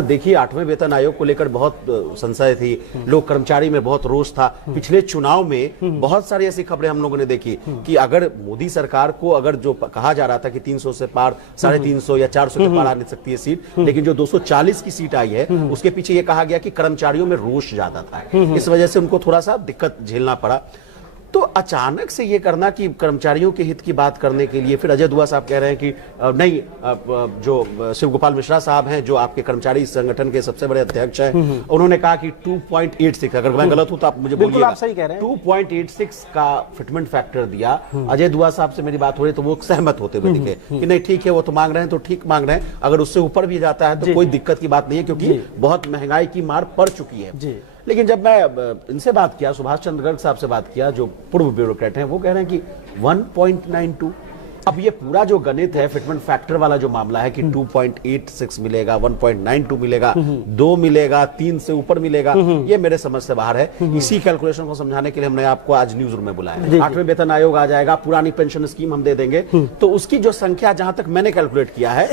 Sir देखिए, 8वें वेतन आयोग को लेकर बहुत संशय थी, लोग कर्मचारी में बहुत रोष था। पिछले चुनाव में बहुत सारी ऐसी खबरें हम लोगों ने देखी कि अगर मोदी सरकार को अगर जो कहा जा रहा था कि 300 से पार 350 या 400 के पार आ नहीं सकती है सीट, लेकिन जो 240 की सीट आई है उसके पीछे ये कहा गया कि कर्मचारियों में रोष ज्यादा था, इस वजह से उनको थोड़ा सा दिक्कत झेलना पड़ा। तो अचानक से ये करना कि कर्मचारियों के हित की बात करने के लिए, फिर अजय दुआ साहब कह रहे हैं कि नहीं, जो शिव गोपाल मिश्रा साहब हैं जो आपके कर्मचारी संगठन के सबसे बड़े अध्यक्ष हैं, उन्होंने कहा कि 2.86, अगर मैं गलत हूं तो आप मुझे बोलिएगा, आप सही कह रहे हैं, 2.86 का फिटमेंट फैक्टर दिया। अजय दुआ साहब से मेरी बात हो रही तो वो सहमत होते हुए दिखे कि नहीं ठीक है, वो तो मांग रहे हैं तो ठीक मांग रहे हैं, अगर उससे ऊपर भी जाता है तो कोई दिक्कत की बात नहीं है, क्योंकि बहुत महंगाई की मार पड़ चुकी है। लेकिन जब मैं इनसे बात किया, सुभाष चंद्र गर्ग साहब से बात किया जो पूर्व ब्यूरोक्रेट हैं, वो कह रहे हैं कि 1.92। अब ये पूरा जो गणित है फिटमेंट फैक्टर वाला जो मामला है कि 2.86 मिलेगा, 1.92 मिलेगा, 2 मिलेगा, 3 से ऊपर मिलेगा, ये मेरे समझ से बाहर है। इसी कैलकुलेशन को समझाने के लिए हमने आपको आज न्यूज रूम में बुलाया। 8वें वेतन आयोग आ जाएगा, पुरानी पेंशन स्कीम हम दे देंगे, तो उसकी जो संख्या जहां तक मैंने कैलकुलेट किया है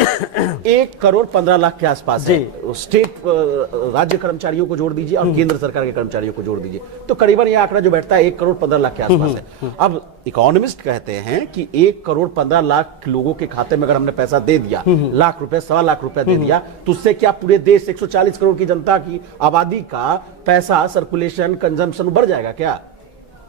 1,15,00,000 के आसपास है। स्टेट राज्य कर्मचारियों को जोड़ दीजिए और केंद्र सरकार के कर्मचारियों को जोड़ दीजिए, तो करीबन यह आंकड़ा जो बैठता है 1,15,00,000 के आसपास है। अब इकोनॉमिस्ट कहते हैं कि 1,15,00,000 लोगों के खाते में अगर हमने पैसा दे दिया, लाख रुपए, 1.25 लाख दे दिया, तो उससे क्या पूरे देश 140 करोड़ की जनता की आबादी का पैसा सर्कुलेशन, कंजम्पशन बढ़ जाएगा क्या?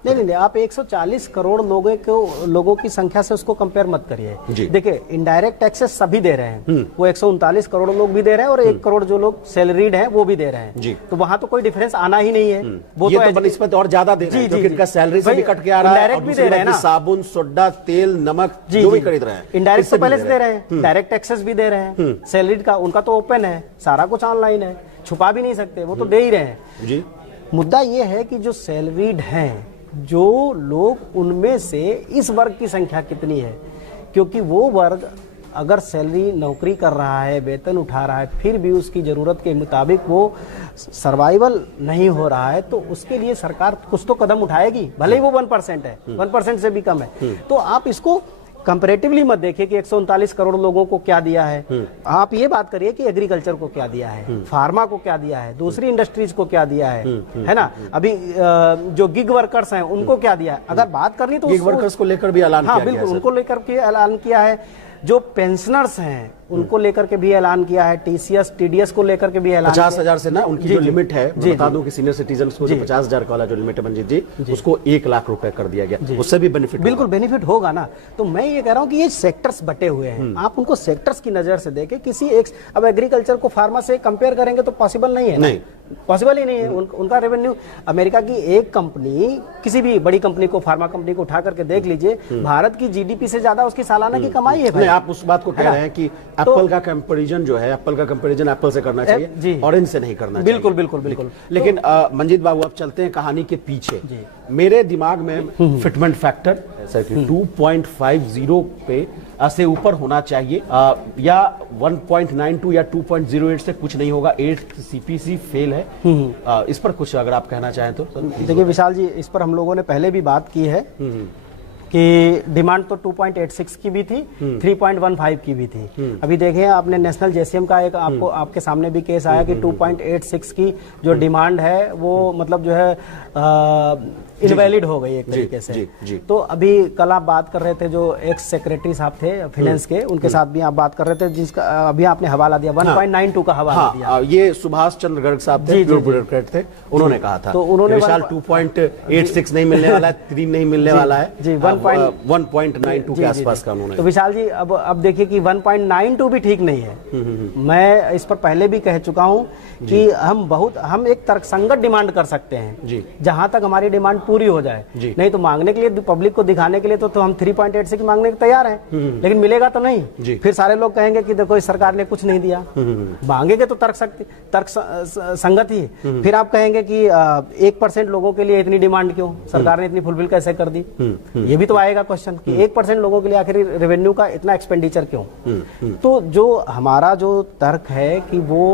नहीं, आप 140 करोड़ लोगों की संख्या से उसको कंपेयर मत करिए। देखिए, इनडायरेक्ट टैक्सेस सभी दे रहे हैं, वो 139 करोड़ लोग भी दे रहे हैं और 1 करोड़ जो लोग सैलरीड हैं वो भी दे रहे हैं, तो वहां तो कोई डिफरेंस आना ही नहीं है। वो तो बनस्पत और ज्यादा दे रहे हैं क्योंकि इनका सैलरी से भी कट के आ रहा है, और भी दे रहे हैं ना, साबुन, सोडा, तेल, नमक जो भी खरीद रहे हैं, इनडायरेक्ट तो पहले से दे रहे हैं, डायरेक्ट टैक्सेस भी दे रहे हैं, सैलरीड का उनका तो ओपन है, सारा कुछ ऑनलाइन है, छुपा भी नहीं सकते, वो तो दे ही रहे हैं। मुद्दा ये है कि जो सैलरीड हैं, जो लोग, उनमें से इस वर्ग की संख्या कितनी है, क्योंकि वो वर्ग अगर सैलरी नौकरी कर रहा है, वेतन उठा रहा है, फिर भी उसकी जरूरत के मुताबिक वो सर्वाइवल नहीं हो रहा है, तो उसके लिए सरकार कुछ तो कदम उठाएगी, भले ही वो 1% है, 1% से भी कम है। तो आप इसको कंपैरेटिवली मत देखिए कि 139 करोड़ लोगों को क्या दिया है, आप ये बात करिए कि एग्रीकल्चर को क्या दिया है, फार्मा को क्या दिया है, दूसरी इंडस्ट्रीज को क्या दिया है ना, अभी जो गिग वर्कर्स हैं उनको क्या दिया है। अगर बात करनी तो गिग वर्कर्स को लेकर भी ऐलान किया गया है। बिल्कुल, उनको लेकर के ऐलान किया है। जो पेंशनर्स हैं उनको लेकर के भी ऐलान किया है, टीसीएस, टीडीएस को लेकर के भी ऐलान 50,000 से ना उनकी जो लिमिट है, बता दूं कि सीनियर सिटीजन को जो 50,000 वाला जो लिमिट है मंजीत जी, उसको 1 लाख रुपए कर दिया गया, उससे भी बेनिफिट, बिल्कुल बेनिफिट होगा ना। तो मैं ये कह रहा हूँ कि ये सेक्टर्स बटे हुए हैं, आप उनको सेक्टर्स की नजर से देखें, किसी एक, अब एग्रीकल्चर को फार्मा से कंपेयर करेंगे तो पॉसिबल नहीं है, नहीं पॉसिबल ही नहीं है। उनका रेवेन्यू, अमेरिका की एक कंपनी, किसी भी बड़ी कंपनी को, फार्मा कंपनी को उठा करके देख लीजिए, भारत की जीडीपी से ज्यादा उसकी सालाना की कमाई है। आप उस बात को कह रहे हैं कि एप्पल का कंपैरिजन जो है, एप्पल का कंपैरिजन एप्पल से करना चाहिए, ऑरेंज से नहीं करना चाहिए। बिल्कुल बिल्कुल बिल्कुल। लेकिन मंजीत बाबू, अब चलते हैं कहानी के पीछे। मेरे दिमाग में फिटमेंट फैक्टर 2.50 पे से ऊपर होना चाहिए, या 1.92 या 2.08 से कुछ नहीं होगा। 8 सीपीसी फेल है। इस पर कुछ अगर आप कहना चाहें तो। देखिए विशाल जी, इस पर हम लोगों ने पहले भी बात की है कि डिमांड तो 2.86 की भी थी, 3.15 की भी थी। अभी देखें आपने, नेशनल जेसीएम का एक आपके सामने भी केस आया कि 2.86 की जो डिमांड है वो मतलब जो है इनवैलिड हो गई एक तरीके से। तो अभी कल आप बात कर रहे थे, जो एक्स सेक्रेटरी साहब थे फाइनेंस के, उनके साथ भी आप बात कर रहे थे, जिसका अभी आपने हवाला दिया 1.92 का हवाला दिया। ये सुभाष चंद्र गर्ग साहब थे, ब्यूरोक्रेट थे, उन्होंने कहा था। तो उन्होंने विशाल 2.86 नहीं मिलने वाला है, 3 नहीं मिलने वाला है जी, 1.92 के आसपास का उन्होंने। तो विशाल जी, अब देखिए कि 1.92 भी ठीक नहीं है। मैं इस पर पहले भी कह चुका हूं कि हम एक तर्कसंगत डिमांड कर सकते हैं, जहां तक हमारी डिमांड पूरी हो जाए। नहीं तो मांगने के लिए, पब्लिक को दिखाने के लिए तो हम 3.86 मांगने के तैयार हैं, लेकिन मिलेगा तो नहीं। फिर सारे लोग कहेंगे कि देखो इस सरकार ने कुछ नहीं दिया। मांगेंगे तो तर्क संगत ही। फिर आप कहेंगे कि 1% लोगों के लिए इतनी डिमांड क्यों, सरकार ने इतनी फुलफिल कैसे कर दी। ये भी तो आएगा क्वेश्चन कि 1% लोगों के लिए आखिर रेवेन्यू का इतना एक्सपेंडिचर क्यों। तो जो हमारा जो तर्क है कि वो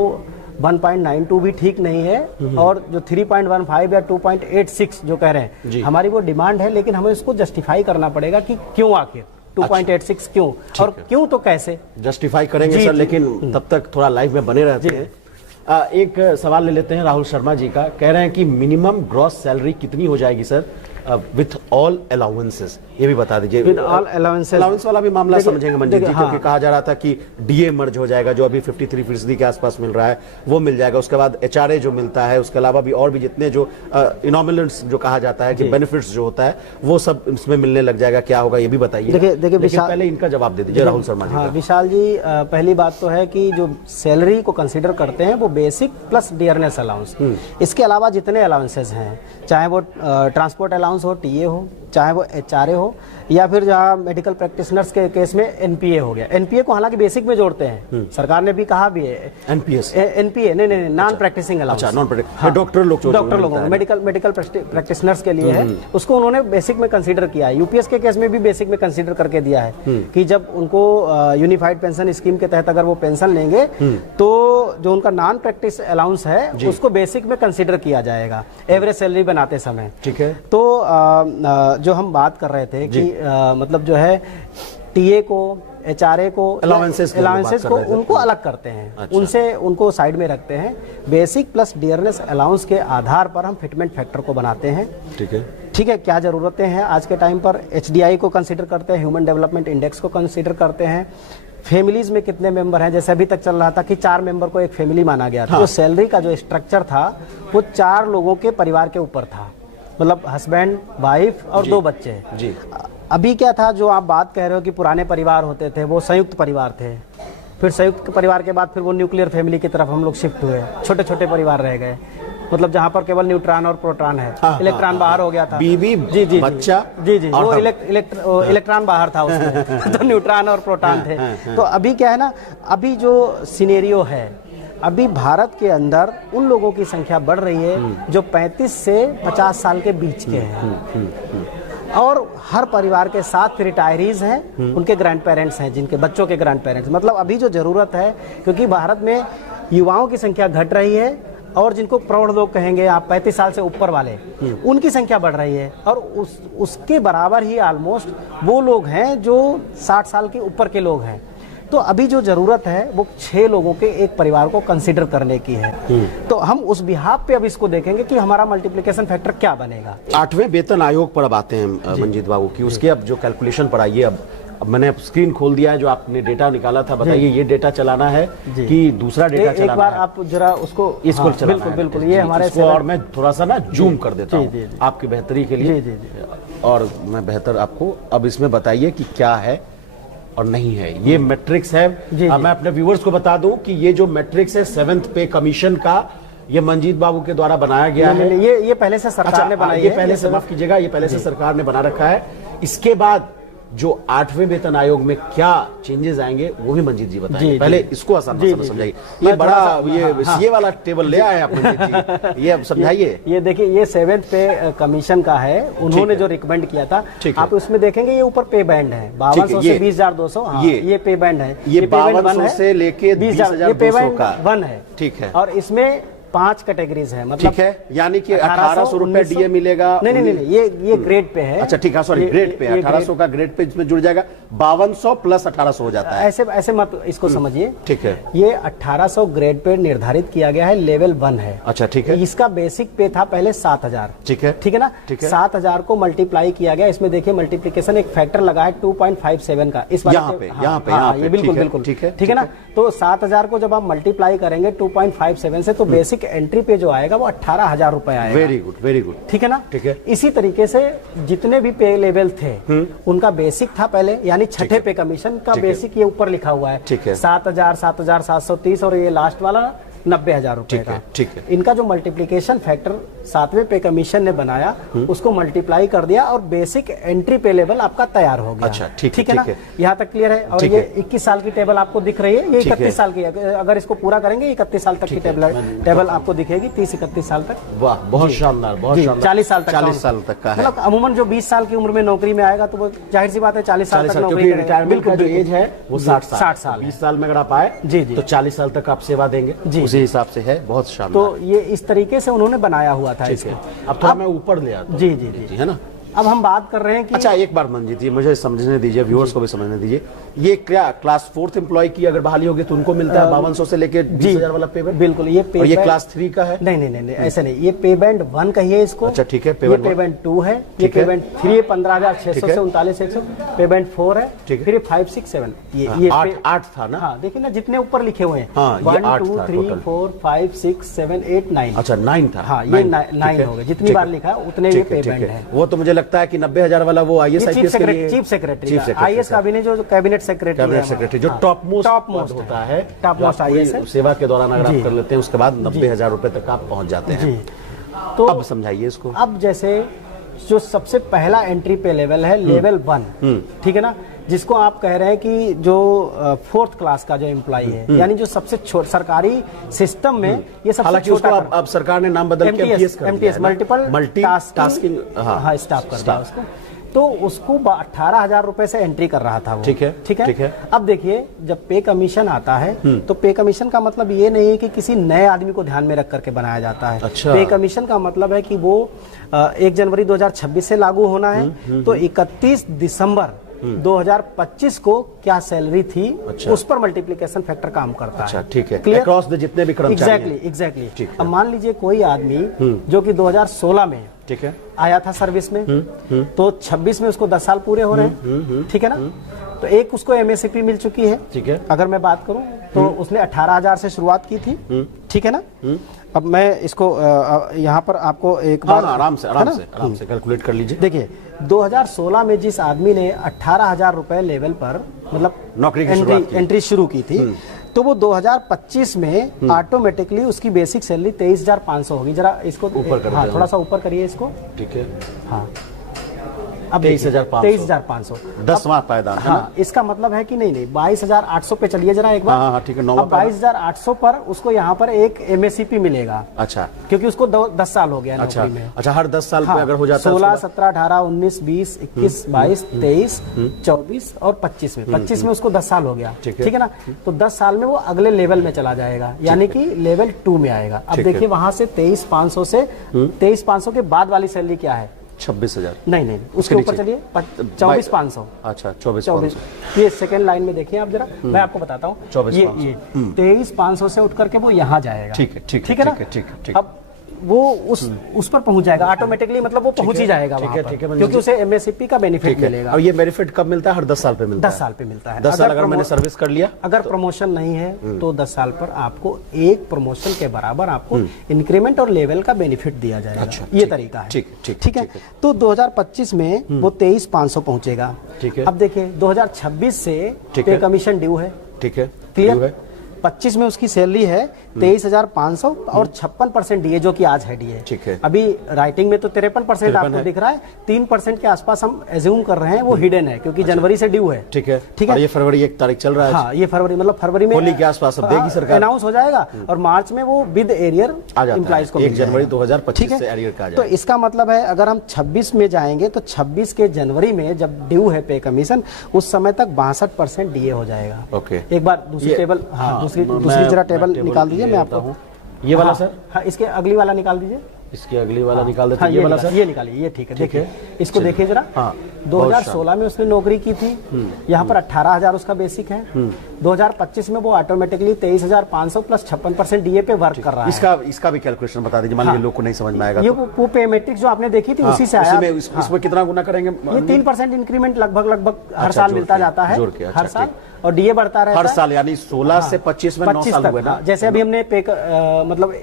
1.92 भी ठीक नहीं है, और जो 3.15 या 2.86 जो कह रहे हैं, हमारी वो डिमांड है, लेकिन हमें उसको जस्टिफाई करना पड़ेगा कि क्यों आखिर 2.86 क्यों, और क्यों तो कैसे जस्टिफाई करेंगे सर। लेकिन तब तक थोड़ा लाइव में बने रहते हैं। एक सवाल ले लेते हैं राहुल शर्मा जी का, कह रहे हैं कि मिनिमम ग्रॉस सैलरी कितनी हो जाएगी सर विथ ऑल अलाउंसेस, ये भी बता दीजिए। विद ऑल अलाउंसेस, अलाउंस वाला भी मामला समझेंगे मंजीत जी, क्योंकि कहा जा रहा था कि डीए मर्ज हो जाएगा, जो अभी 53% के आसपास मिल रहा है वो मिल जाएगा, उसके बाद एचआरए जो मिलता है, उसके अलावा भी और भी जितने जो इनॉमिनेंट्स जो कहा जाता है कि बेनिफिट्स जो होता है वो सब इसमें मिलने लग जाएगा, क्या होगा ये भी बताइए। देखिए पहले इनका जवाब दे दीजिए राहुल शर्मा जी। हाँ विशाल जी, पहली बात तो है कि जो सैलरी को कंसीडर करते हैं वो बेसिक प्लस डियरनेस अलाउंस, इसके अलावा जितने अलाउंसेस हैं, चाहे वो ट्रांसपोर्ट अलाउंस हो, टीए हो, चाहे वो एचआरए हो, या फिर जहाँ मेडिकल प्रैक्टिशनर्स के केस में एनपीए हो गया। एनपीए को हालांकि बेसिक में जोड़ते हैं, सरकार ने भी कहा भी है। एनपीए नहीं, नॉन प्रैक्टिसिंग अलाउंस, डॉक्टर लोगों मेडिकल प्रैक्टिशनर्स के लिए है, उसको उन्होंने बेसिक में कंसीडर किया है। यूपीएस के केस में भी बेसिक में कंसीडर करके दिया है कि जब उनको यूनिफाइड पेंशन स्कीम के तहत अगर वो पेंशन लेंगे तो जो उनका नॉन प्रैक्टिस अलाउंस है उसको बेसिक में कंसीडर किया जाएगा एवरेज सैलरी बनाते समय। ठीक है। तो जो हम बात कर रहे थे कि मतलब जो है टीए को, एचआरए को, अलाउंसेस को उनको अलग करते हैं। अच्छा। उनसे उनको साइड में रखते हैं। बेसिक प्लस डियरनेस अलाउंस के आधार पर हम फिटमेंट फैक्टर को बनाते हैं। ठीक है, क्या जरूरतें हैं आज के टाइम पर, एचडीआई को कंसीडर करते हैं, ह्यूमन डेवलपमेंट इंडेक्स को कंसीडर करते हैं, फैमिलीज में कितने मेंबर हैं, जैसे अभी तक चल रहा था कि 4 मेंबर को एक फैमिली माना गया था। हाँ। तो सैलरी का जो स्ट्रक्चर था वो 4 लोगों के परिवार के ऊपर था, मतलब हस्बैंड, वाइफ और 2 बच्चे जी। अभी क्या था, जो आप बात कह रहे हो कि पुराने परिवार होते थे वो संयुक्त परिवार थे, फिर संयुक्त परिवार के बाद फिर वो न्यूक्लियर फैमिली की तरफ हम लोग शिफ्ट हुए, छोटे छोटे परिवार रह गए, मतलब जहाँ पर केवल न्यूट्रॉन और प्रोटॉन है। हाँ, इलेक्ट्रॉन बाहर हो गया था, बीबी जी बच्चा जी वो इलेक्ट्रॉन बाहर था उसमें तो न्यूट्रॉन और प्रोटॉन थे। तो अभी क्या है ना, अभी जो सिनेरियो है, अभी भारत के अंदर उन लोगों की संख्या बढ़ रही है जो 35 से 50 साल के बीच के हैं, और हर परिवार के 7 रिटायरीज हैं, उनके ग्रैंड पेरेंट्स हैं, जिनके बच्चों के ग्रैंड पेरेंट्स। मतलब अभी जो जरूरत है, क्योंकि भारत में युवाओं की संख्या घट रही है और जिनको प्रौढ़ लोग कहेंगे आप, 35 साल से ऊपर वाले, उनकी संख्या बढ़ रही है, और उसके बराबर ही ऑलमोस्ट वो लोग हैं जो 60 साल के ऊपर के लोग हैं। तो अभी जो जरूरत है वो 6 लोगों के एक परिवार को कंसीडर करने की है। तो हम उस बिहाफ पे अब इसको देखेंगे कि हमारा मल्टीप्लिकेशन फैक्टर क्या बनेगा। 8वें वेतन आयोग पर अब आते हैं मंजीत बाबू की, उसके अब जो कैलकुलेशन पर आइए, अब मैंने स्क्रीन खोल दिया है, जो आपने डेटा निकाला था, बताइए ये डेटा चलाना है कि दूसरा डेटा चलाना है? एक बार आप जरा उसको इसको चलाना है। बिल्कुल ये हमारे, और मैं थोड़ा सा ना जूम कर देता हूँ आपकी बेहतरी के लिए, और मैं बेहतर आपको अब इसमें बताइए कि क्या है और नहीं है। ये मैट्रिक्स है। मैं अपने व्यूअर्स को बता दूं कि ये जो मैट्रिक्स है 7th पे कमीशन का, ये मंजीत बाबू के द्वारा बनाया गया है। ये पहले से सरकार ने बनाई है। ये पहले से, माफ कीजिएगा, ये पहले से सरकार ने बना रखा है। इसके बाद जो 8वें वेतन आयोग में क्या चेंजेस आएंगे वो भी मंजीत जी बताएंगे। पहले इसको आसान से समझाइए। ये बड़ा ये वाला टेबल ले आए आप मंजीत जी, ये अब समझाइए। ये देखिए, ये 7th पे कमीशन का है, उन्होंने जो रिकमेंड किया था। आप उसमें देखेंगे ये ऊपर पे बैंड है 5200 से 20,200। ये पे बैंड है, ये 5200 से लेके 20,200 का 1 है। ठीक है। और इसमें 5 कैटेगरीज है, मतलब ठीक है, यानी कि 1800 रुपए डीए मिलेगा। नहीं, ये ग्रेड पे है। अच्छा ठीक है, सॉरी, ग्रेड पे 1800 का ग्रेड पे इसमें जुड़ जाएगा, 5200 प्लस 1800 हो जाता है। ऐसे मत इसको समझिए। ठीक है, ये 1800 ग्रेड पे निर्धारित किया गया है, लेवल 1 है। अच्छा ठीक है। इसका बेसिक पे था पहले 7000। ठीक है, ठीक है ना। 7000 को मल्टीप्लाई किया गया, इसमें देखिए मल्टीप्लीकेशन एक फैक्टर लगा है 2.57 का, इस यहाँ पे बिल्कुल ठीक है ना। तो 7000 को जब आप मल्टीप्लाई करेंगे 2.57 से, तो बेसिक एंट्री पे जो आएगा वो 18,000 रुपए आएगा। Very good, very good. ठीक है ना। ठीक है। इसी तरीके से जितने भी पे लेवल थे उनका बेसिक था पहले, यानी 6ठे पे कमीशन का बेसिक ये ऊपर लिखा हुआ है। ठीक है। 7,000, 7,730 और ये लास्ट वाला 90,000 रुपए का। ठीक है। इनका जो मल्टीप्लिकेशन फैक्टर 7वें पे कमीशन ने बनाया, उसको मल्टीप्लाई कर दिया और बेसिक एंट्री पे लेवल आपका तैयार हो गया। अच्छा ठीक है ना। यहाँ तक क्लियर है। और ये 21 साल की टेबल आपको दिख रही है, ये 31 साल की है। अगर इसको पूरा करेंगे 31 साल तक की टेबल आपको दिखेगी, 30-31 साल तक। वाह, बहुत शानदार, बहुत शानदार। 40 साल तक, 40 साल तक का है। मतलब अमूमन जो 20 साल की उम्र में नौकरी में आएगा तो वो जाहिर सी बात है 40 साल तक नौकरी करेगा। रिटायरमेंट का जो एज है वो 60 साल। 20 साल में अगर आप आए तो 40 साल तक आप सेवा देंगे, उसी हिसाब से है। बहुत शानदार। तो ये इस तरीके से उन्होंने बनाया हुआ था इसको। अब थोड़ा मैं ऊपर ले आता हूं। जी, है ना। अब हम बात कर रहे हैं कि अच्छा एक बार मंजीत जी मुझे समझने दीजिए, व्यूअर्स को भी समझने दीजिए, ये क्या क्लास 4th एम्प्लॉय की अगर बहाली होगी तो उनको मिलता है 5200 से लेके 20,000 वाला पे बैंड? बिल्कुल, ये पे और ये बैंड क्लास 3 का है? नहीं ऐसे नहीं, ये पे बैंड 1 कहिए इसको। अच्छा ठीक है, पे ये बैंड पे बैंड 2 है, ये ठीक पे है। बैंड 3 है 15,600 से 39,100, पे बैंड 4 है, ठीक है। फिर 5 6 7 ये 8 था ना? हाँ देखिए ना जितने ऊपर लिखे हुए हैं, हाँ, ये 1 8 2 था 3 total। 4 5 6 7 8 9। अच्छा 9 था। हाँ ये 9 हो गए, जितनी बार लिखा है उतने ये पे बैंड है। वो तो मुझे लगता है कि 90,000 वाला वो आईएएस चीफ आईपीएस के लिए सेक्रेटरी आईएएस का भी नहीं, जो कैबिनेट सेक्रेटरी जो टॉप मोस्ट होता है, टॉप मोस्ट आईएएस है। सेवा के दौरान अगर आप कर लेते हैं उसके बाद 90,000 रुपए तक आप पहुंच जाते हैं। तो अब समझाइए इसको। अब जैसे जो सबसे पहला एंट्री पे लेवल है लेवल 1, ठीक है ना, जिसको आप कह रहे हैं कि जो 4th क्लास का जो एम्प्लॉय है, यानी जो सबसे सरकारी सिस्टम में ये सबसे हालांकि छोटा उसको अब सरकार ने नाम बदल के एमटीएस मल्टी टास्किंग हाँ स्टाफ कर दिया उसको। तो उसको 18,000 रुपए से एंट्री कर रहा था वो। ठीक है, ठीक है, ठीक है। अब देखिए जब पे कमीशन आता है तो पे कमीशन का मतलब ये नहीं है कि किसी नए आदमी को ध्यान में रख करके बनाया जाता है। अच्छा। पे कमीशन का मतलब है कि वो 1 जनवरी 2026 से लागू होना है, तो 31 दिसंबर 2025 को क्या सैलरी थी, अच्छा। उस पर मल्टीप्लिकेशन फैक्टर काम करता है। अच्छा ठीक है, Clear? अक्रॉस द जितने भी कर्मचारी हैं। एग्जैक्टली। ठीक है। अब मान लीजिए कोई आदमी जो कि 2016 में ठीक है आया था सर्विस में, तो 26 में उसको 10 साल पूरे हो रहे हैं, ठीक है ना, तो एक उसको एमएससीपी मिल चुकी है। ठीक है। अगर मैं बात करूं तो उसने 18,000 से शुरुआत की थी, ठीक है ना। अब मैं इसको यहाँ पर आपको एक बार आराम से कैलकुलेट कर लीजिए। देखिए 2016 में जिस आदमी ने 18,000 रुपए लेवल पर मतलब नौकरी की एंट्री शुरू की थी, तो वो 2025 में ऑटोमेटिकली उसकी बेसिक सैलरी 23,500 होगी। जरा इसको ऊपर कर हाँ दो। थोड़ा सा ऊपर करिए इसको। ठीक है, हाँ अब 23,500 10वां पायदान है ना? हाँ इसका मतलब है कि नहीं 22,800 पे चलिए जरा एक बार। हाँ ठीक है, 9वां अब 22,800 पर उसको यहाँ पर एक एमएससीपी मिलेगा। अच्छा क्योंकि उसको 10 साल हो गया नौकरी में। अच्छा हर 10 साल पे अगर हो जाता है 16 17 18 19 20 21 22 23 24 और 25 में 25 में उसको 10 साल हो गया, ठीक है ना। तो 10 साल में वो अगले लेवल में चला जाएगा, यानी कि लेवल 2 में आएगा। अब देखिए वहां से 23,500 से 23,500 के बाद वाली सैलरी क्या है? 26,000। नहीं उसके ऊपर चलिए 24,500। अच्छा 24,500। ये सेकंड लाइन में देखिए आप जरा, मैं आपको बताता हूँ। 24,500 ये 23,500 से उठ करके वो यहाँ जाएगा। ठीक है ठीक है ना। अब वो उस पर पहुंच जाएगा ऑटोमेटिकली, मतलब वो पहुंच ही जाएगा वहां पर, क्योंकि उसे एमएससीपी का बेनिफिट मिलेगा। और ये बेनिफिट कब मिलता है? हर 10 साल पे मिलता है। 10 साल पे मिलता है। 10 साल अगर मैंने सर्विस कर लिया, अगर प्रमोशन नहीं है तो 10 साल पर आपको एक प्रमोशन के बराबर आपको इंक्रीमेंट और लेवल का बेनिफिट दिया जाएगा। अच्छा, ये तरीका है। ठीक है। तो 2025 में वो 23,500 पहुंचेगा। ठीक है। अब देखिए 2026 से पे कमीशन ड्यू है। ठीक है, क्लियर। 25 में उसकी सैलरी है 23,500 और 56% डीए, जो कि आज है डीए। ठीक है। अभी राइटिंग में तो 53% आपको दिख रहा है, 3% के आसपास हम एज्यूम कर रहे हैं, वो हिडन है क्योंकि जनवरी से ड्यू है। ठीक है, ठीक है। और ये फरवरी 1 तारीख चल रहा है। हाँ ये फरवरी, मतलब फरवरी में होली के आसपास अब देगी सरकार, अनाउंस हो जाएगा और मार्च में वो विद एरियर एम्प्लॉइज को 1 जनवरी 2025 से एरियर का आ जाएगा। तो इसका मतलब है अगर हम 26 में जाएंगे तो 26 के जनवरी में जब ड्यू है पे कमीशन, उस समय तक 62% डीए हो जाएगा। ओके, एक बार दूसरी टेबल, हाँ दूसरी जरा टेबल निकाल दीजिए, मैं आपको ये वाला सर। हाँ इसके अगली वाला निकाल दीजिए, इसके अगली वाला निकाल देते हैं। ये वाला सर, ये निकालिए, ये ठीक है। देखिए इसको देखिए जरा। 2016 में उसने नौकरी की थी, यहाँ पर 18,000 उसका बेसिक है। 2025 में वो ऑटोमेटिकली 23,500 प्लस 56% डीए पे वर्क कर रहा है। इसका भी कैलकुलेशन बता दीजिए, मान लीजिए लोग को नहीं समझ में आएगा। ये वो पे मैट्रिक्स जो आपने देखी थी उसी से आया। इसमें कितना गुना करेंगे? ये 3% इंक्रीमेंट लगभग हर साल मिलता जाता है, हर साल, और डीए बढ़ता रहता है हर साल, यानी 16 से 25 में 9 साल हुए ना। जैसे अभी हमने पे मतलब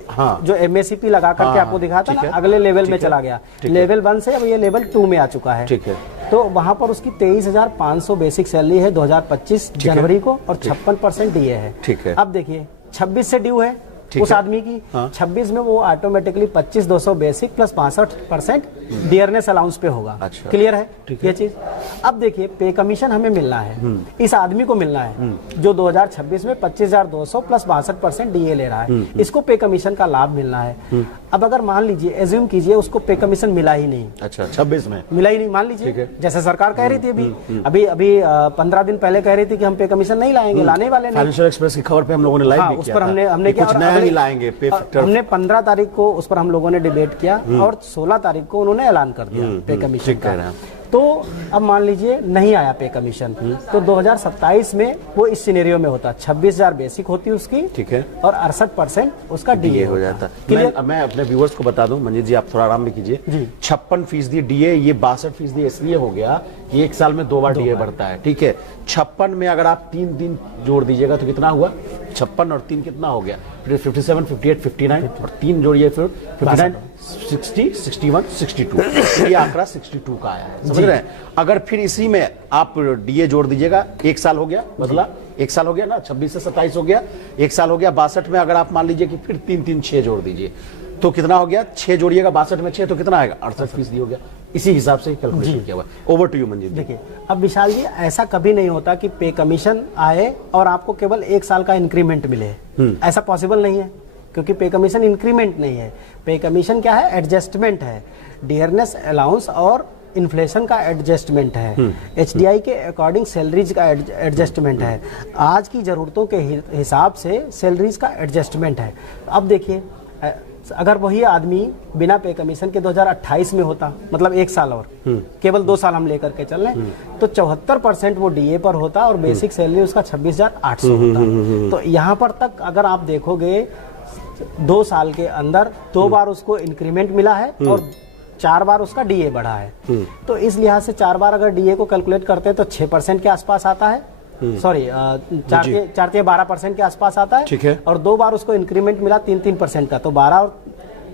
जो एमएससीपी लगा करके आपको दिखा था ना, अगले लेवल में चला गया। लेवल 1 से अब ये लेवल 2 में आ चुका है। ठीक है। तो वहां पर उसकी 23,500 बेसिक सैलरी है 2025 जनवरी को, और 56% डीए है। ठीक है। अब देखिए 26 से ड्यू है उस आदमी की, 26 में वो automatically 25,200 basic plus 62% dearness allowance पे होगा। अच्छा। क्लियर है ये चीज। अब देखिए पे कमीशन हमें मिलना है, इस आदमी को मिलना है जो 2026 में 25,200 प्लस 62% डीए ले रहा है, इसको पे कमीशन का लाभ मिलना है। अब अगर मान लीजिए एज्यूम कीजिए उसको पे कमीशन मिला ही नहीं। अच्छा, 26 में मिला ही नहीं, मान लीजिए जैसे सरकार कह रही थी अभी 15 दिन पहले कह रही थी कि हम पे कमीशन नहीं लाएंगे, लाने वाले नहीं। फाइनेंशियल एक्सप्रेस की खबर पे हम लोगों ने लाइव भी किया, उस पर हमने किया, नहीं लाएंगे पे फैक्टर? हमने 15 तारीख को उस पर हम लोगों ने डिबेट किया और 16 तारीख को उन्होंने ऐलान कर दिया पे कमीशन का। तो अब मान लीजिए नहीं आया पे कमीशन, तो 2027 में वो इस सिनेरियो में होता, 26,000 बेसिक होती उसकी, ठीक है, और 68% उसका डीए हो जाता। मैं अपने व्यूअर्स को बता दूं, मंजीत जी आप थोड़ा आराम भी कीजिए। 56% डीए, ये 62% इसलिए हो गया कि एक साल में 2 बार डीए बढ़ता है, ठीक है। 56 में अगर आप 3 दिन जोड़ दीजिएगा तो कितना हुआ? 56 और 3 कितना हो गया? फिर 57, 58, 59 और 3 जोड़िए फिर 59, 60, 61, 62, ये आंकड़ा 62 का आया है, समझ रहे हैं। अगर फिर इसी में आप डीए जोड़ दीजिएगा, एक साल हो गया, बदला एक साल हो गया ना, 26 से 27 हो गया, एक साल हो गया। 62 में अगर आप मान लीजिए कि फिर 3, 3, 6 जोड़ दीजिए तो कितना हो गया? 6 जोड़िएगा 62 में 6 तो कितना आएगा? 68% हो गया। इसी हिसाब से कैलकुलेशन किया हुआ। Over to you Manjeet. देखिए अब विशाल जी, ऐसा कभी नहीं होता कि पे कमीशन आए और आपको केवल 1 साल का इंक्रीमेंट मिले, ऐसा पॉसिबल नहीं है, क्योंकि पे कमीशन इंक्रीमेंट नहीं है। पे कमीशन क्या है? एडजस्टमेंट है, डियरनेस अलाउंस और इन्फ्लेशन का एडजस्टमेंट है, एचडीआई के अकॉर्डिंग सैलरीज का एडजस्टमेंट है, आज की जरूरतों के हिसाब से सैलरीज का एडजस्टमेंट है। अब देखिए, अगर वही आदमी बिना पे कमीशन के 2028 में होता, मतलब 1 साल और केवल 2 साल हम लेकर के चल रहे हैं, तो 74% वो डीए पर होता और बेसिक सैलरी उसका 26,800 होता। तो यहाँ पर तक अगर आप देखोगे 2 साल के अंदर 2 बार उसको इंक्रीमेंट मिला है और 4 बार उसका डीए बढ़ा है। तो इस लिहाज से 4 बार अगर डीए को कैलकुलेट करते हैं तो 6% के आसपास आता है, सॉरी 4 के 12% के आसपास आता है, ठीक है। और 2 बार उसको इंक्रीमेंट मिला 3% का, तो 12 और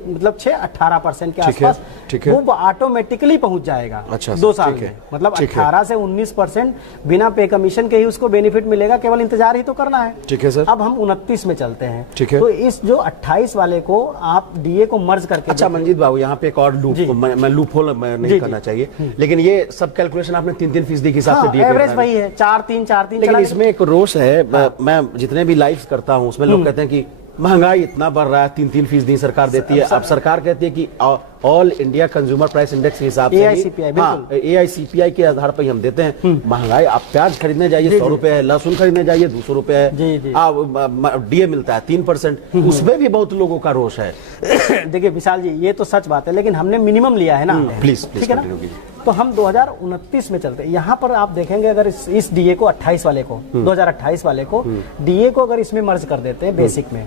मतलब 6 18% के आसपास वो ऑटोमेटिकली पहुंच जाएगा। अच्छा, 2 साल में, मतलब 18 से 19% बिना पे कमीशन के ही उसको बेनिफिट मिलेगा, केवल इंतजार ही तो करना है। ठीक है सर। अब हम 29 में चलते हैं, ठीक है। तो इस जो 28 वाले को आप डीए को मर्ज करके, अच्छा मंजीत बाबू, यहाँ पे एक और लूप, मैं लूप होल नहीं करना चाहिए, लेकिन ये सब कैलकुलेशन आपने 3-3% के हिसाब से डीए एवरेज वही है 4-3 लेकिन इसमें एक रोष है। मैं जितने भी लाइव करता हूँ उसमें लोग कहते हैं कि महंगाई इतना बढ़ रहा है, 3% सरकार देती है। अब सरकार कहती है कि all India consumer price index के हिसाब से AICPI के आधार पर ही हम देते हैं। महंगाई, आप प्याज खरीदने जाइए 100 रुपए है, लहसुन खरीदने जाइए 200 रुपए है, डीए मिलता है 3%, उसमें भी बहुत लोगों का रोष है। देखिए विशाल जी, ये तो सच बात है, लेकिन हमने मिनिमम लिया है ना, प्लीज ठीक है ना। तो हम 2029 में चलते हैं। यहाँ पर आप देखेंगे, अगर इस डीए को 28 वाले को 2028 वाले को डीए को अगर इसमें मर्ज कर देते हैं बेसिक में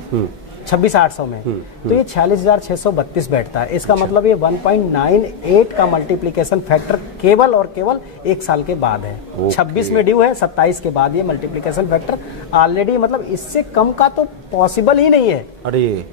26,800 में, तो ये 46,632 बैठता है। इसका मतलब ये 1.98 का मल्टीप्लिकेशन फैक्टर केवल और केवल 1 साल के बाद है। 26 में ड्यू है, 27 के बाद ये मल्टीप्लिकेशन फैक्टर ऑलरेडी, मतलब इससे कम का तो पॉसिबल ही नहीं है। अरे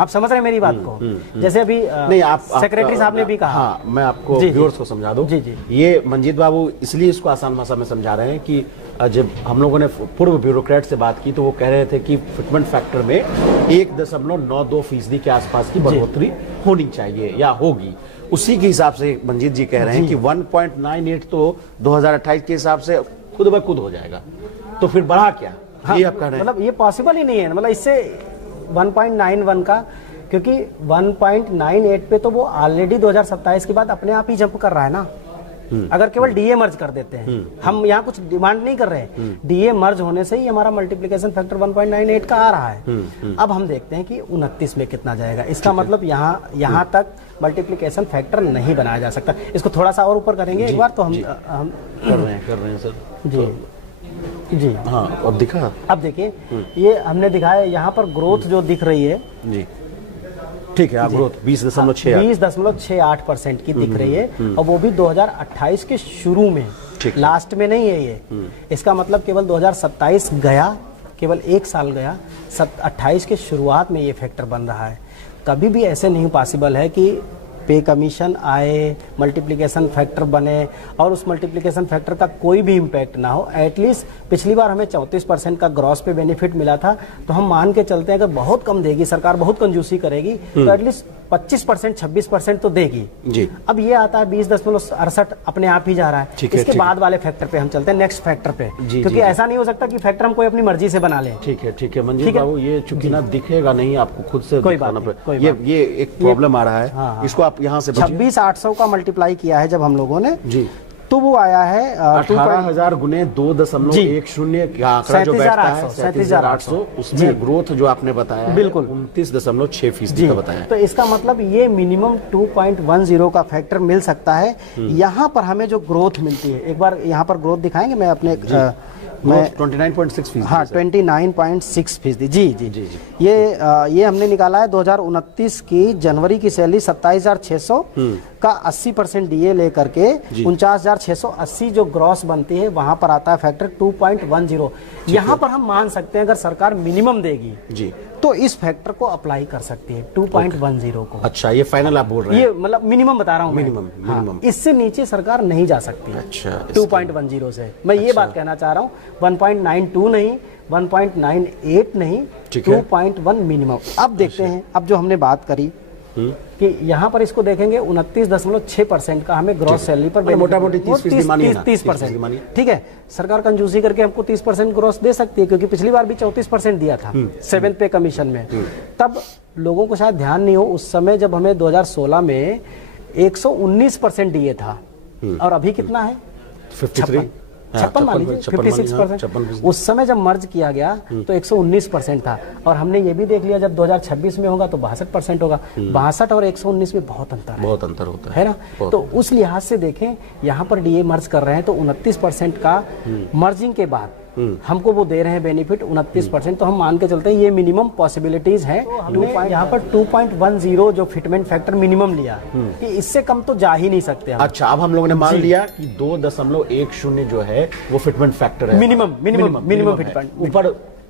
आप समझ रहे हैं मेरी बात को? जैसे अभी नहीं, आप सेक्रेटरी साहब ने भी कहा। हाँ, मैं आपको व्यूअर्स को समझा दूं। ये मंजीत बाबू इसलिए इसको आसान भाषा में समझा रहे हैं कि जब हम लोगों ने पूर्व ब्यूरोक्रेट से बात की तो वो कह रहे थे कि फिटमेंट फैक्टर में 1.92% के आसपास की बढ़ोतरी होनी चाहिए या होगी। उसी के हिसाब से मंजीत जी कह रहे हैं कि 1.98 तो 2028 के हिसाब से खुद ब खुद हो जाएगा, तो फिर बढ़ा क्या? हाँ, ये आप कह रहे हैं, मतलब ये पॉसिबल ही नहीं है। मतलब इससे 1.91 का, क्योंकि 1.98 पे तो वो ऑलरेडी 2027 के बाद अपने आप ही जंप कर रहा है ना। अगर केवल डीए मर्ज कर देते हैं, हम यहाँ कुछ डिमांड नहीं कर रहे हैं, डीए मर्ज होने से ही हमारा मल्टीप्लिकेशन फैक्टर 1.98 का आ रहा है। अब हम देखते हैं कि 29 में कितना जाएगा। इसका मतलब यहाँ तक मल्टीप्लिकेशन फैक्टर नहीं बनाया जा सकता। इसको थोड़ा सा और ऊपर करेंगे एक बार, तो हम कर रहे हैं सर जी। हाँ, अब दिखा, अब देखिए ये हमने दिखाया, यहाँ पर ग्रोथ जो दिख रही है जी, ठीक है, ग्रोथ 20.68% की दिख रही है, और वो भी 2028 के शुरू में, लास्ट में नहीं है ये। इसका मतलब केवल 2027 गया, केवल 1 साल गया, 28 के शुरुआत में ये फैक्टर बन रहा है। कभी भी ऐसे नहीं पॉसिबल है कि पे कमीशन आए, मल्टीप्लिकेशन फैक्टर बने और उस मल्टीप्लिकेशन फैक्टर का कोई भी इम्पैक्ट ना हो। एटलीस्ट पिछली बार हमें 34% का ग्रॉस पे बेनिफिट मिला था, तो हम मान के चलते हैं अगर बहुत कम देगी सरकार, बहुत कंजूसी करेगी, तो एटलीस्ट 25% 26% तो देगी जी। अब ये आता है 20.68 अपने आप ही जा रहा है। इसके बाद वाले फैक्टर पे हम चलते हैं, नेक्स्ट फैक्टर पे, क्योंकि ऐसा नहीं हो सकता कि फैक्टर हम कोई अपनी मर्जी से बना ले। ठीक है मंजीत बाबू, ये चूंकि ना दिखेगा नहीं, आपको खुद से दिखाना पड़ेगा। ये एक प्रॉब्लम आ रहा है, इसको आप यहाँ से 26,800 का मल्टीप्लाई किया है जब हम लोगों ने जी, तो वो आया है 18,000 गुने 2.10 का आंकड़ा जो बैठता है 37,800, उसमें ग्रोथ जो आपने बताया है बिल्कुल 29.6% का बताया है। तो इसका मतलब ये मिनिमम 2.10 का फैक्टर मिल सकता है। यहाँ पर हमें जो ग्रोथ मिलती है, एक बार यहाँ पर ग्रोथ दिखाएंगे, मैं अपने मैं 29.6%। हाँ 29.6%। जी जी जी ये हमने निकाला है 2029 की जनवरी की सैलरी 27,600 का 80% डीए लेकर के 49,680 जो ग्रॉस बनती है, वहां पर आता है फैक्टर 2.10। यहाँ पर हम मान सकते हैं अगर सरकार मिनिमम देगी जी तो इस फैक्टर को अप्लाई कर सकती है 2.10 को। अच्छा, ये फाइनल आप बोल रहे हैं? ये मतलब मिनिमम बता रहा हूँ, मिनिमम इससे नीचे सरकार नहीं जा सकती। अच्छा, 2.10 से मैं ये बात कहना चाह रहा हूँ, 1.92 नहीं, 1.98 नहीं, 2.1 मिनिमम। अब देखते हैं, अब जो हमने बात करी कि यहाँ पर इसको देखेंगे 29.6% का हमें ग्रॉस सैलरी पर मोटा-मोटी 30%। ठीक है, सरकार कंजूसी करके हमको 30% ग्रॉस दे सकती है, क्योंकि पिछली बार भी 34% दिया था 7th पे कमीशन में। तब लोगों को शायद ध्यान नहीं हो, उस समय जब हमें 2016 में 119% डीए था, और अभी कितना है 56 मान लीजिए 56%। उस समय जब मर्ज किया गया तो 119% था, और हमने ये भी देख लिया जब 2026 में होगा तो 62% होगा। 62 और 119 में बहुत अंतर होता है ना। तो उस लिहाज से देखें, यहाँ पर डीए मर्ज कर रहे हैं तो 29% का मर्जिंग के बाद हमको वो दे रहे हैं बेनिफिट 29%, तो हम मान के चलते हैं ये मिनिमम पॉसिबिलिटीज है। यहाँ पर 2.10 जो फिटमेंट फैक्टर मिनिमम लिया कि इससे कम तो जा ही नहीं सकते हम। अच्छा, अब हम लोगों ने मान लिया कि 2.10 जो है वो फिटमेंट फैक्टर है, मिनिमम फिटमेंट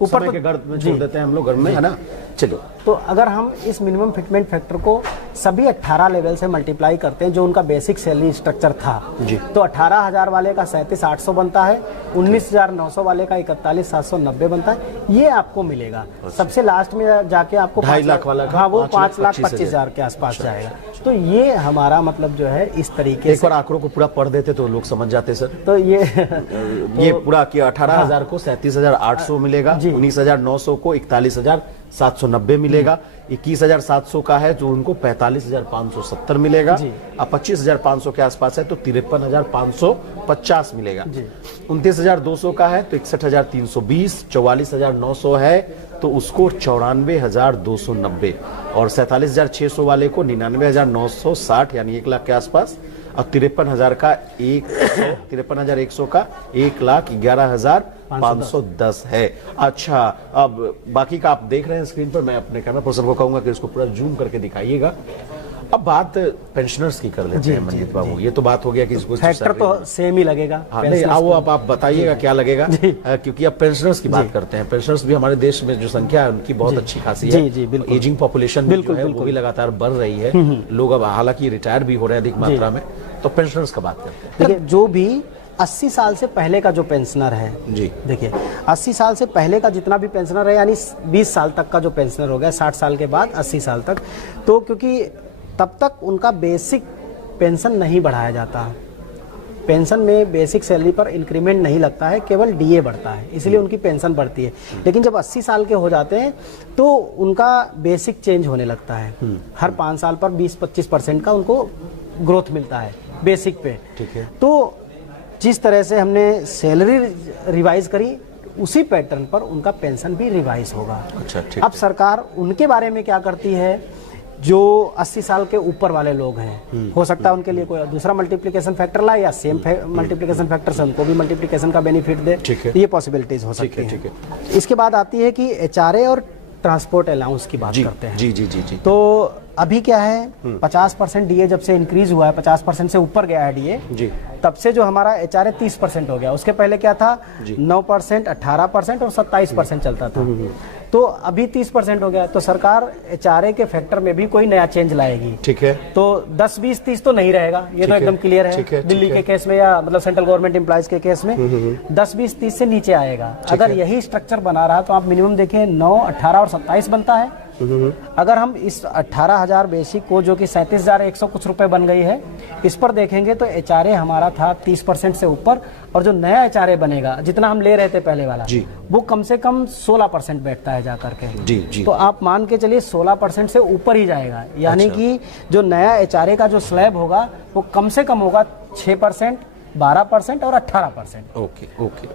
ऊपर के गर्द में छोड़ देते हैं हम लोग घर में, है ना। चलो, तो अगर हम इस मिनिमम फिटमेंट फैक्टर को सभी 18 लेवल से मल्टीप्लाई करते हैं जो उनका बेसिक सैलरी स्ट्रक्चर था जी, तो 18,000 वाले का 37,800 बनता है, 19,900 वाले का 41,790 बनता है। ये आपको मिलेगा। सबसे लास्ट में जाके आपको 2.5 लाख वाला, हाँ, वो 5,25,000 के आसपास जाएगा। तो ये हमारा मतलब जो है इस तरीके से, एक बार आंकड़ों को पूरा पढ़ देते तो लोग समझ जाते सर। तो ये पूरा कि 18,000 को 37,800 मिलेगा, 19,900 को 41,790 मिलेगा, 21,700 का है जो उनको 45,570 मिलेगा, अब 25,500 के आसपास है तो 53,550 मिलेगा। 29,200 का है तो 61,320, 44,900 है तो उसको 94,290, और 47,600 वाले को 99,960 यानी 1 लाख के आसपास, और 53,000 का 53,100 का 1,11,510 है। अच्छा, अब बाकी का आप देख रहे हैं स्क्रीन पर, मैं अपने कैमरा पर्सन को कहूंगा कि इसको पूरा जूम करके दिखाइएगा। अब बात पेंशनर्स की कर लेते हैं मनजीत बाबू। ये तो बात हो गया कि इसको फैक्टर तो सेम ही लगेगा। हाँ, नहीं, आओ अब आप बताइएगा क्या लगेगा, क्योंकि अब पेंशनर्स की बात करते हैं। पेंशनर्स भी हमारे देश में जो संख्या है उनकी बहुत अच्छी खासी है। एजिंग पॉपुलेशन जो है वो भी लगातार बढ़ रही है। लोग अब हालांकि रिटायर भी हो रहे हैं अधिक मात्रा में। तो पेंशनर्स का बात करते हैं। देखिए, जो भी 80 साल से पहले का जो पेंशनर है जी, देखिए 80 साल से पहले का जितना भी पेंशनर है, यानी 20 साल तक का जो पेंशनर हो गया, 60 साल के बाद 80 साल तक, तो क्योंकि तब तक उनका बेसिक पेंशन नहीं बढ़ाया जाता। पेंशन में बेसिक सैलरी पर इंक्रीमेंट नहीं लगता है, केवल डीए बढ़ता है, इसलिए उनकी पेंशन बढ़ती है। लेकिन जब 80 साल के हो जाते हैं तो उनका बेसिक चेंज होने लगता है। हर 5 साल पर 20-25% का उनको ग्रोथ मिलता है बेसिक पे। ठीक है, तो जिस तरह से हमने सैलरी रिवाइज करी उसी पैटर्न पर उनका पेंशन भी रिवाइज होगा। अच्छा, ठीक। अब सरकार उनके बारे में क्या करती है, जो 80 साल के ऊपर वाले लोग हैं, हो सकता है उनके लिए कोई दूसरा मल्टीप्लिकेशन फैक्टर लाए या सेम मल्टीप्लिकेशन फैक्टर से उनको भी मल्टीप्लिकेशन का बेनिफिट दे। ये पॉसिबिलिटीज हो सकती है। इसके बाद आती है कि एचआरए और ट्रांसपोर्ट अलाउंस की बात करते हैं। जी। तो अभी क्या है, 50% डीए जब से इंक्रीज हुआ है, 50% से ऊपर गया है डीए, तब से जो हमारा एचआरए 30% हो गया। उसके पहले क्या था, 9%, 18% और 27% चलता था। तो अभी 30% हो गया। तो सरकार एचआरए के फैक्टर में भी कोई नया चेंज लाएगी। ठीक है, तो 10, 20, 30 तो नहीं रहेगा, ये तो एकदम क्लियर है। दिल्ली के केस में या मतलब सेंट्रल गवर्नमेंट एम्प्लॉइज के केस में 10, 20, 30 से नीचे आएगा। अगर यही स्ट्रक्चर बना रहा तो आप मिनिमम देखें 9, 18 और 27 बनता है। अगर हम इस 18,000 बेसिक को, जो कि 37,100 कुछ रुपए बन गई है, इस पर देखेंगे तो एचआरए हमारा था 30% से ऊपर, और जो नया एचआरए बनेगा, जितना हम ले रहे थे पहले वाला, वो कम से कम 16% बैठता है जाकर के। जी। तो आप मान के चलिए 16% से ऊपर ही जाएगा, यानी कि जो नया एचआरए का जो स्लैब होगा वो कम से कम होगा 6% 12% और 18%। Okay okay.